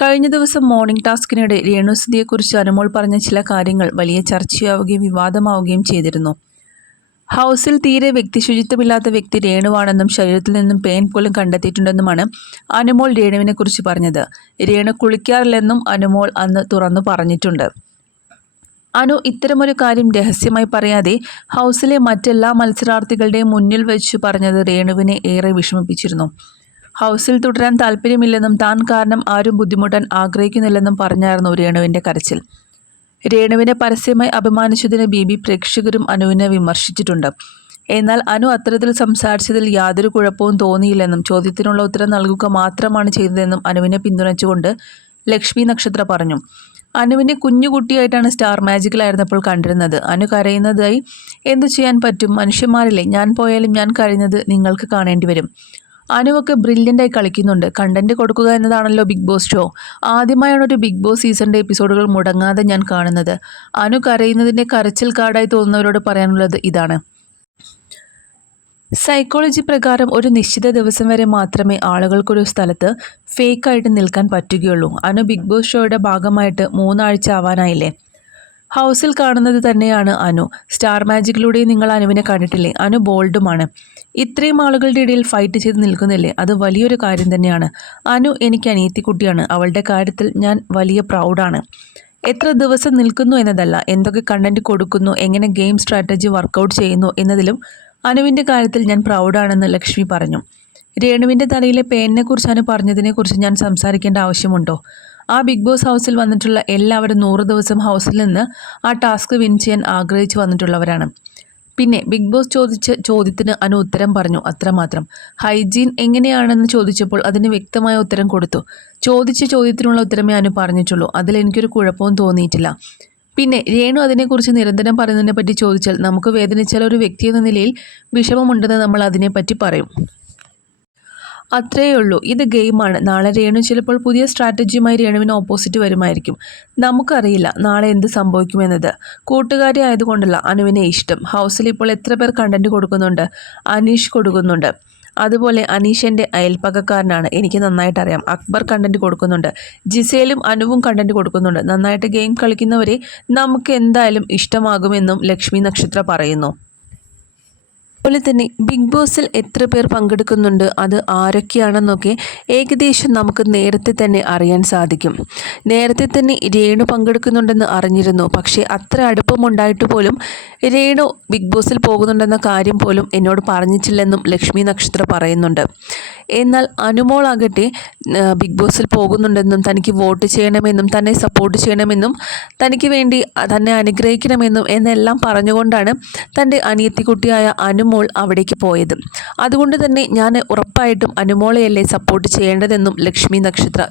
കഴിഞ്ഞ ദിവസം മോർണിംഗ് ടാസ്കിനിടെ രേണുസുതിയെക്കുറിച്ച് അനുമോൾ പറഞ്ഞ ചില കാര്യങ്ങൾ വലിയ ചർച്ചയാവുകയും വിവാദമാവുകയും ചെയ്തിരുന്നു. ഹൗസിൽ തീരെ വ്യക്തിശുചിത്വമില്ലാത്ത വ്യക്തി രേണുവാണെന്നും ശരീരത്തിൽ നിന്നും പെയിൻ പോലും കണ്ടെത്തിയിട്ടുണ്ടെന്നുമാണ് അനുമോൾ രേണുവിനെക്കുറിച്ച് പറഞ്ഞത്. രേണു കുളിക്കാറില്ലെന്നും അനുമോൾ അന്ന് തുറന്നു പറഞ്ഞിട്ടുണ്ട്. അനു ഇത്തരമൊരു കാര്യം രഹസ്യമായി പറയാതെ ഹൗസിലെ മറ്റെല്ലാ മത്സരാർത്ഥികളുടെയും മുന്നിൽ വെച്ച് പറഞ്ഞത് രേണുവിനെ ഏറെ വിഷമിപ്പിച്ചിരുന്നു. ഹൗസിൽ തുടരാൻ താല്പര്യമില്ലെന്നും താൻ കാരണം ആരും ബുദ്ധിമുട്ടാൻ ആഗ്രഹിക്കുന്നില്ലെന്നും പറഞ്ഞായിരുന്നു രേണുവിന്റെ കരച്ചിൽ. രേണുവിനെ പരസ്യമായി അപമാനിച്ചതിന് ബി പ്രേക്ഷകരും അനുവിനെ വിമർശിച്ചിട്ടുണ്ട്. എന്നാൽ അനു അത്തരത്തിൽ സംസാരിച്ചതിൽ യാതൊരു കുഴപ്പവും തോന്നിയില്ലെന്നും ചോദ്യത്തിനുള്ള ഉത്തരം നൽകുക മാത്രമാണ് ചെയ്തതെന്നും അനുവിനെ പിന്തുണച്ചുകൊണ്ട് ലക്ഷ്മി നക്ഷത്ര പറഞ്ഞു. അനുവിനെ കുഞ്ഞുകുട്ടിയായിട്ടാണ് സ്റ്റാർ മാജിക്കിലായിരുന്നപ്പോൾ കണ്ടിരുന്നത്. അനു കരയുന്നതായി എന്തു ചെയ്യാൻ പറ്റും? മനുഷ്യന്മാരില്ലേ? ഞാൻ പോയാലും ഞാൻ കരയുന്നത് നിങ്ങൾക്ക് കാണേണ്ടി വരും. അനുവൊക്കെ ബ്രില്യന്റായി കളിക്കുന്നുണ്ട്. കണ്ടന്റ് കൊടുക്കുക എന്നതാണല്ലോ ബിഗ് ബോസ് ഷോ. ആദ്യമായാണ് ഒരു ബിഗ് ബോസ് സീസണിന്റെ എപ്പിസോഡുകൾ മുടങ്ങാതെ ഞാൻ കാണുന്നത്. അനു കരയുന്നതിന്റെ കരച്ചിൽ കാർഡായി തോന്നുന്നവരോട് പറയാനുള്ളത് ഇതാണ്. സൈക്കോളജി പ്രകാരം ഒരു നിശ്ചിത ദിവസം വരെ മാത്രമേ ആളുകൾക്കൊരു സ്ഥലത്ത് ഫേക്കായിട്ട് നിൽക്കാൻ പറ്റുകയുള്ളൂ. അനു ബിഗ് ബോസ് ഷോയുടെ ഭാഗമായിട്ട് മൂന്നാഴ്ച ആവാനായില്ലേ? ഹൗസിൽ കാണുന്നത് തന്നെയാണ് അനു. സ്റ്റാർ മാജിക്കിലൂടെ നിങ്ങൾ അനുവിനെ കണ്ടിട്ടില്ലേ? അനു ബോൾഡുമാണ്. ഇത്രയും ആളുകളുടെ ഇടയിൽ ഫൈറ്റ് ചെയ്ത് നിൽക്കുന്നില്ലേ? അത് വലിയൊരു കാര്യം തന്നെയാണ്. അനു എനിക്ക് അനിയത്തിക്കുട്ടിയാണ്. അവളുടെ കാര്യത്തിൽ ഞാൻ വലിയ പ്രൗഡാണ്. എത്ര ദിവസം നിൽക്കുന്നു എന്നതല്ല എന്തൊക്കെ കണ്ടന്റ് കൊടുക്കുന്നു എങ്ങനെ ഗെയിം സ്ട്രാറ്റജി വർക്കൗട്ട് ചെയ്യുന്നു എന്നതിലും അനുവിന്റെ കാര്യത്തിൽ ഞാൻ പ്രൗഡാണെന്ന് ലക്ഷ്മി പറഞ്ഞു. രേണുവിന്റെ തലയിലെ പേനിനെക്കുറിച്ച് അനു പറഞ്ഞതിനെക്കുറിച്ച് ഞാൻ സംസാരിക്കേണ്ട ആവശ്യമുണ്ടോ? ആ ബിഗ് ബോസ് ഹൗസിൽ വന്നിട്ടുള്ള എല്ലാവരും നൂറ് ദിവസം ഹൗസിൽ നിന്ന് ആ ടാസ്ക് വിൻ ചെയ്യാൻ ആഗ്രഹിച്ചു വന്നിട്ടുള്ളവരാണ്. പിന്നെ ബിഗ് ബോസ് ചോദിച്ച ചോദ്യത്തിന് അനു ഉത്തരം പറഞ്ഞു അത്രമാത്രം. ഹൈജീൻ എങ്ങനെയാണെന്ന് ചോദിച്ചപ്പോൾ അതിന് വ്യക്തമായ ഉത്തരം കൊടുത്തു. ചോദിച്ച ചോദ്യത്തിനുള്ള ഉത്തരമേ അനു പറഞ്ഞിട്ടുള്ളൂ അതിൽ എനിക്കൊരു കുഴപ്പവും തോന്നിയിട്ടില്ല. പിന്നെ രേണു അതിനെക്കുറിച്ച് നിരന്തരം പറയുന്നതിനെ പറ്റി ചോദിച്ചാൽ നമുക്ക് വേദനിച്ചാൽ ഒരു വ്യക്തി എന്ന നിലയിൽ വിഷമമുണ്ടെന്ന് നമ്മൾ അതിനെപ്പറ്റി പറയും. അത്രയേ ഉള്ളൂ ഇത് ഗെയിമാണ്. നാളെ രേണു ചിലപ്പോൾ പുതിയ സ്ട്രാറ്റജിയുമായി രേണുവിന് ഓപ്പോസിറ്റ് വരുമായിരിക്കും. നമുക്കറിയില്ല നാളെ എന്ത് സംഭവിക്കുമെന്നത്. കൂട്ടുകാരി ആയതുകൊണ്ടല്ല അനുവിനെ ഇഷ്ടം. ഹൗസിൽ ഇപ്പോൾ എത്ര പേർ കണ്ടന്റ് കൊടുക്കുന്നുണ്ട്? അനീഷ് കൊടുക്കുന്നുണ്ട്. അതുപോലെ അനീഷന്റെ അയൽപ്പകക്കാരനാണ് എനിക്ക് നന്നായിട്ട് അറിയാം അക്ബർ കണ്ടന്റ് കൊടുക്കുന്നുണ്ട്. ജിസേലും അനുവും കണ്ടന്റ് കൊടുക്കുന്നുണ്ട്. നന്നായിട്ട് ഗെയിം കളിക്കുന്നവരെ നമുക്ക് എന്തായാലും ഇഷ്ടമാകുമെന്നും ലക്ഷ്മി നക്ഷത്ര പറയുന്നു. അതുപോലെ തന്നെ ബിഗ് ബോസിൽ എത്ര പേർ പങ്കെടുക്കുന്നുണ്ട് അത് ആരൊക്കെയാണെന്നൊക്കെ ഏകദേശം നമുക്ക് നേരത്തെ തന്നെ അറിയാൻ സാധിക്കും. നേരത്തെ തന്നെ രേണു പങ്കെടുക്കുന്നുണ്ടെന്ന് അറിഞ്ഞിരുന്നു പക്ഷേ അത്ര അടുപ്പമുണ്ടായിട്ട് പോലും രേണു ബിഗ് ബോസിൽ പോകുന്നുണ്ടെന്ന കാര്യം പോലും എന്നോട് പറഞ്ഞിട്ടില്ലെന്നും ലക്ഷ്മി നക്ഷത്ര പറയുന്നുണ്ട്. എന്നാൽ അനുമോളാകട്ടെ ബിഗ് ബോസിൽ പോകുന്നുണ്ടെന്നും തനിക്ക് വോട്ട് ചെയ്യണമെന്നും തന്നെ സപ്പോർട്ട് ചെയ്യണമെന്നും തനിക്ക് വേണ്ടി തന്നെ അനുഗ്രഹിക്കണമെന്നും എന്നെല്ലാം പറഞ്ഞുകൊണ്ടാണ് തന്റെ അനിയത്തിക്കുട്ടിയായ അനുമോൾ അവിടേക്ക് പോയത്. അതുകൊണ്ട് തന്നെ ഞാൻ ഉറപ്പായിട്ടും അനുമോളെയല്ലേ സപ്പോർട്ട് ചെയ്യേണ്ടതെന്നും ലക്ഷ്മി നക്ഷത്ര